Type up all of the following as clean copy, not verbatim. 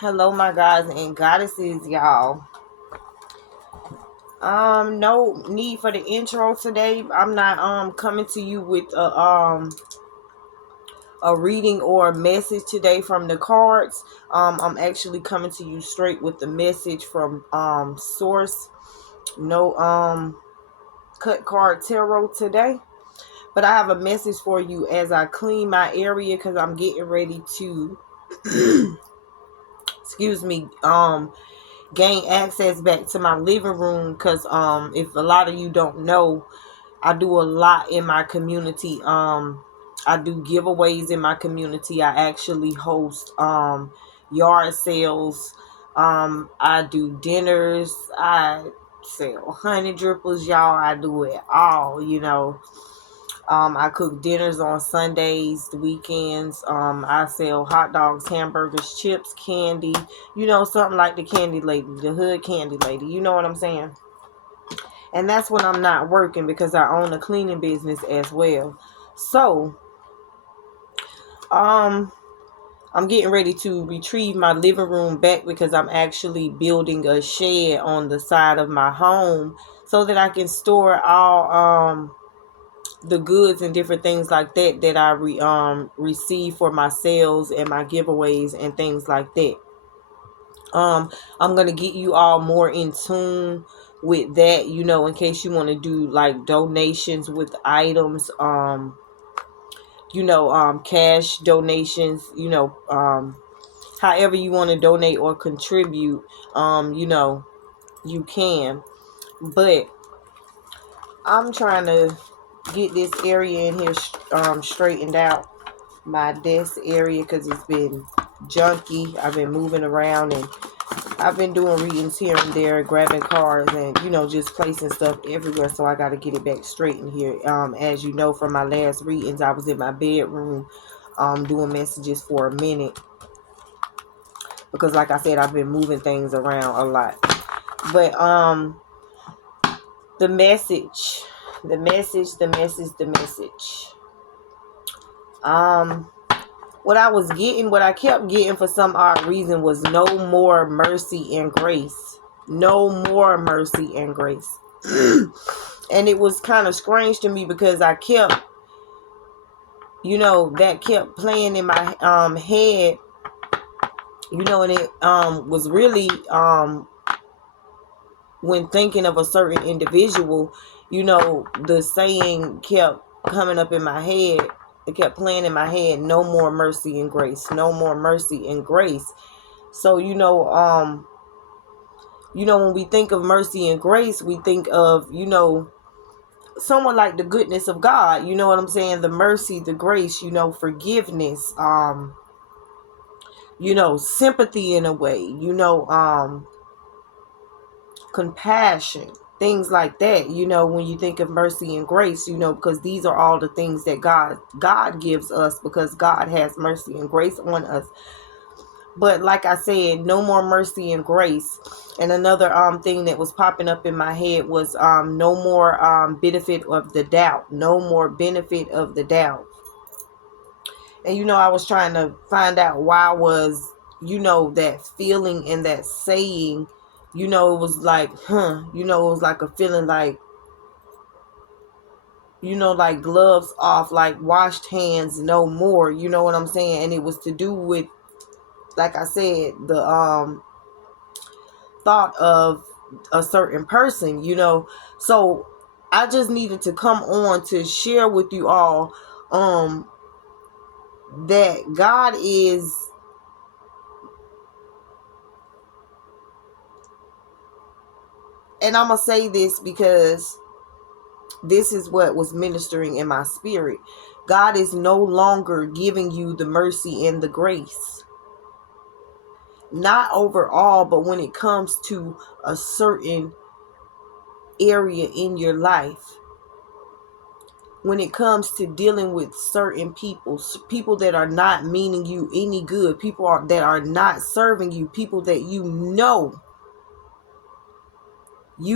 Hello, my guys and goddesses, y'all. No need for the intro today. I'm not coming to you with a reading or a message today from the cards. I'm actually coming to you straight with the message from source. No cut card tarot today. But I have a message for you as I clean my area because I'm getting ready to excuse me, gain access back to my living room because if a lot of you don't know, I do a lot in my community. I do giveaways in my community. I actually host yard sales. I do dinners. I sell honey dripples, y'all. I do it all. I cook dinners on Sundays, the weekends. I sell hot dogs, hamburgers, chips, candy. Something like the candy lady, the hood candy lady. You know what I'm saying? And that's when I'm not working because I own a cleaning business as well. So, I'm getting ready to retrieve my living room back because I'm actually building a shed on the side of my home so that I can store all the goods and different things like that I receive for my sales and my giveaways and things like that. I'm gonna get you all more in tune with that, in case you want to do like donations with items, cash donations, however you want to donate or contribute, you can. But I'm trying to get this area in here straightened out, my desk area, because it's been junky. I've been moving around and I've been doing readings here and there, grabbing cards and, just placing stuff everywhere. So I got to get it back straight in here. As you know, from my last readings, I was in my bedroom doing messages for a minute. Because like I said, I've been moving things around a lot. But the message. What I kept getting for some odd reason was no more mercy and grace. No more mercy and grace. And it was kind of strange to me because I kept, that kept playing in my head, and it was really, when thinking of a certain individual, the saying kept coming up in my head. It kept playing in my head, no more mercy and grace, no more mercy and grace. So, when we think of mercy and grace, we think of, someone like the goodness of God, you know what I'm saying? The mercy, the grace, forgiveness, sympathy in a way, compassion, things like that, when you think of mercy and grace, because these are all the things that God gives us, because God has mercy and grace on us. But like I said, no more mercy and grace. And another thing that was popping up in my head was no more benefit of the doubt. No more benefit of the doubt. And I was trying to find out why was, that feeling and that saying, it was like, it was like a feeling like, like gloves off, like washed hands no more, you know what I'm saying? And it was to do with, like I said, the thought of a certain person, so I just needed to come on to share with you all that God is, and I'm gonna say this because this is what was ministering in my spirit. God is no longer giving you the mercy and the grace, not overall, but when it comes to a certain area in your life, when it comes to dealing with certain people that are not meaning you any good, that are not serving you, people that you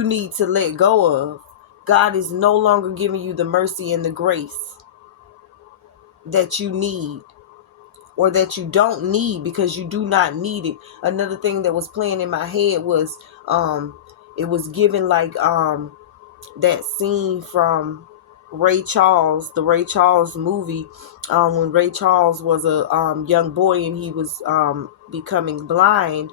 need to let go of. God is no longer giving you the mercy and the grace that you need or that you don't need, because you do not need it. Another thing that was playing in my head was it was given like that scene from Ray Charles, the Ray Charles movie, when Ray Charles was a young boy and he was becoming blind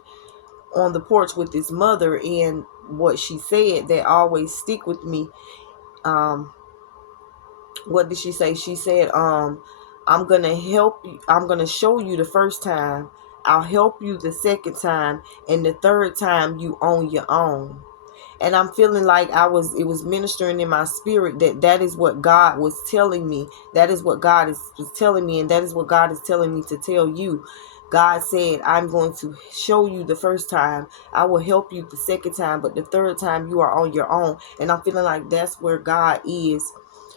on the porch with his mother, and what she said that always stick with me. What did she say? She said, I'm gonna help you. I'm gonna show you the first time. I'll help you the second time, and the third time you on your own. And I'm feeling like it was ministering in my spirit that is what God was telling me. That is what God was telling me, and that is what God is telling me to tell you. God said, I'm going to show you the first time. I will help you the second time, but the third time you are on your own. And I'm feeling like that's where God is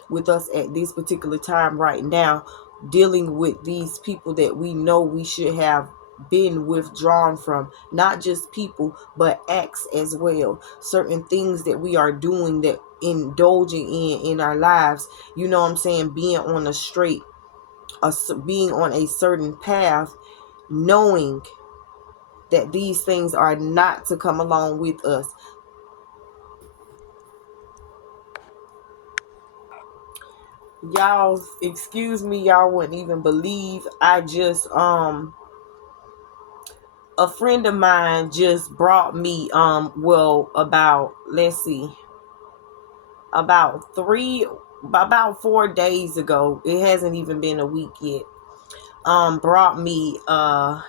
with us at this particular time right now, dealing with these people that we know we should have been withdrawn from. Not just people, but acts as well. Certain things that we are doing, that indulging in our lives. You know what I'm saying? Being on being on a certain path, knowing that these things are not to come along with us. Y'all, excuse me, y'all wouldn't even believe. I just a friend of mine just brought me well, about, let's see, about 4 days ago. It hasn't even been a week yet. Brought me a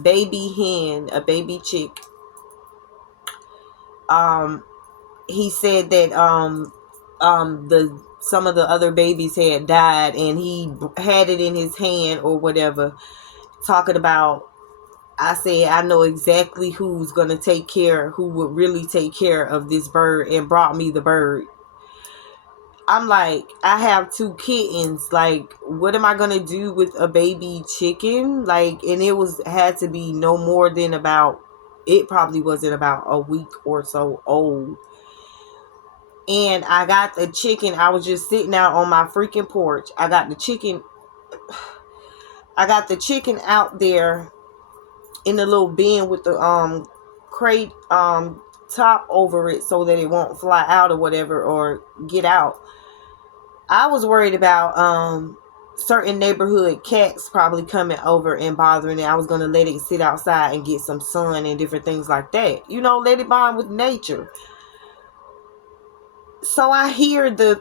baby hen, a baby chick. He said that the some of the other babies had died, and he had it in his hand or whatever, talking about, I said, I know exactly who would really take care of this bird, and brought me the bird. I'm like, I have 2 kittens. Like, what am I gonna do with a baby chicken? Like, and had to be no more than it probably wasn't about a week or so old. And I got the chicken. I was just sitting out on my freaking porch. I got the chicken out there in the little bin with the crate top over it, so that it won't fly out or whatever, or get out. I was worried about certain neighborhood cats probably coming over and bothering it. I was gonna let it sit outside and get some sun and different things like that. You know, let it bond with nature. So I hear the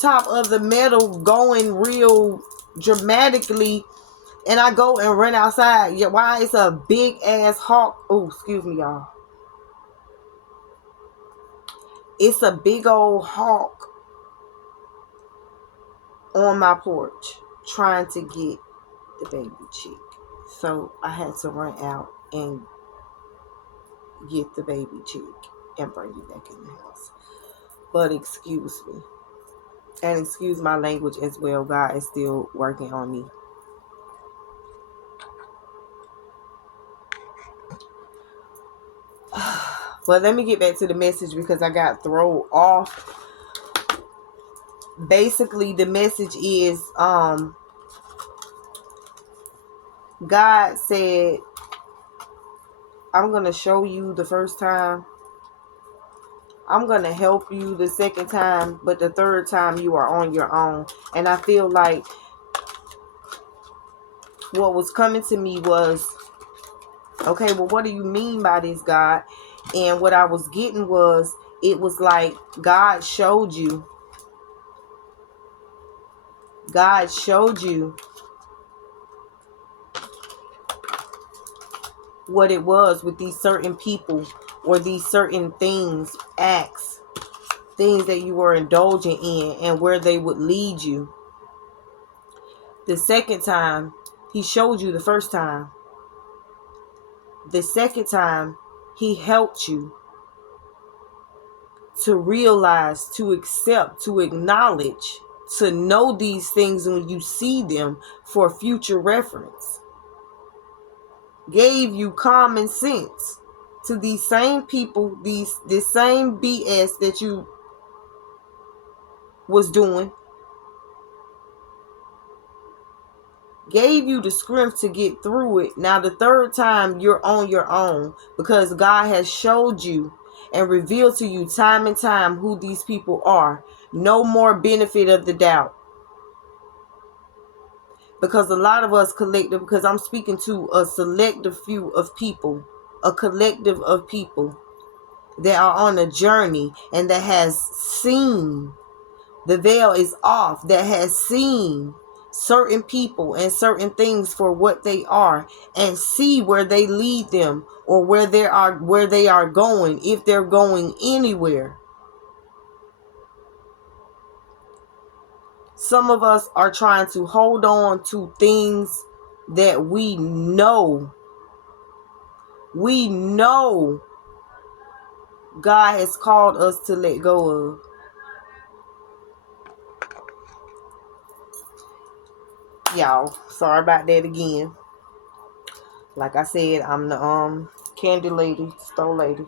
top of the metal going real dramatically, and I go and run outside. Yeah, why? It's a big ass hawk. Oh, excuse me, y'all. It's a big old hawk on my porch trying to get the baby chick. So I had to run out and get the baby chick and bring it back in the house. But excuse me. And excuse my language as well. God is still working on me. But let me get back to the message, because I got thrown off. Basically, the message is God said, I'm going to show you the first time. I'm going to help you the second time, but the third time you are on your own. And I feel like what was coming to me was, okay, well, what do you mean by this, God? And what I was getting was, it was like God showed you what it was with these certain people, or these certain things, acts, things that you were indulging in, and where they would lead you. The second time, he showed you the first time. The second time, he helped you to realize, to accept, to acknowledge, to know these things when you see them for future reference. Gave you common sense to these same people, this same BS that you was doing. gave you the strength to get through it. Now the third time you're on your own, because God has showed you and revealed to you time and time who these people are. No more benefit of the doubt. Because a lot of us collective, because I'm speaking to a selective few of people, a collective of people that are on a journey and that has seen, the veil is off, that has seen certain people and certain things for what they are, and see where they lead them, or where they are going, if they're going anywhere. Some of us are trying to hold on to things that we know God has called us to let go of. Y'all, sorry about that again. Like I said, I'm the candy lady, store lady.